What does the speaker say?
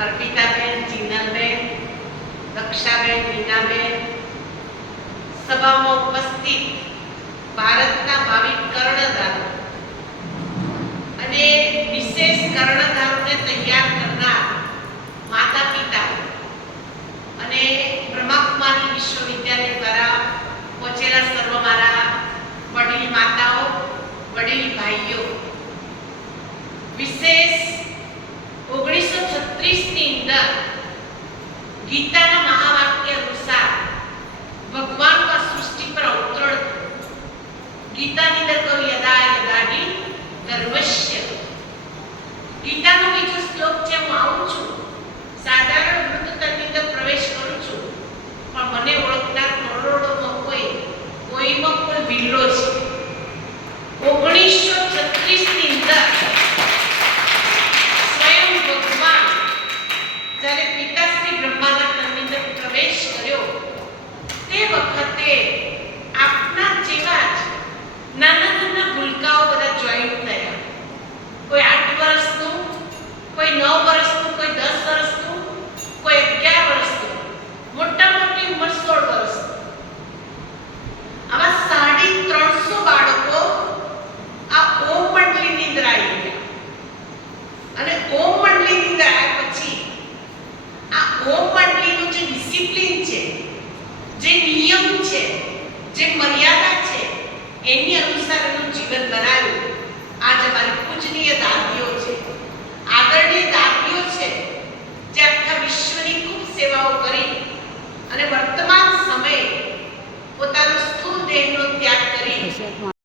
અર્પિતાબેન, જીનલબેન, દક્ષાબેન, મીનાબેન, સભામાં ઉપસ્થિત ભારતના ભાવિ કર્ણધારો અને વિશેષ કર્ણધારોને તૈયાર કરનાર માતા પિતા અને બ્રહ્માકુમારી વિશ્વવિદ્યાલય દ્વારા પહોંચેલા સર્વ મારા વડીલ માતાઓ, વડીલ ભાઈઓ, વિશેષ 1936 ની અંદર ગીતાના મહાવાક્ય અનુસાર ભગવાન કા સૃષ્ટિ પર અવતરણ. ગીતાની અંદર કહ્યું યદા યદા હિ ધર્મસ્ય. ગીતાનું બીજું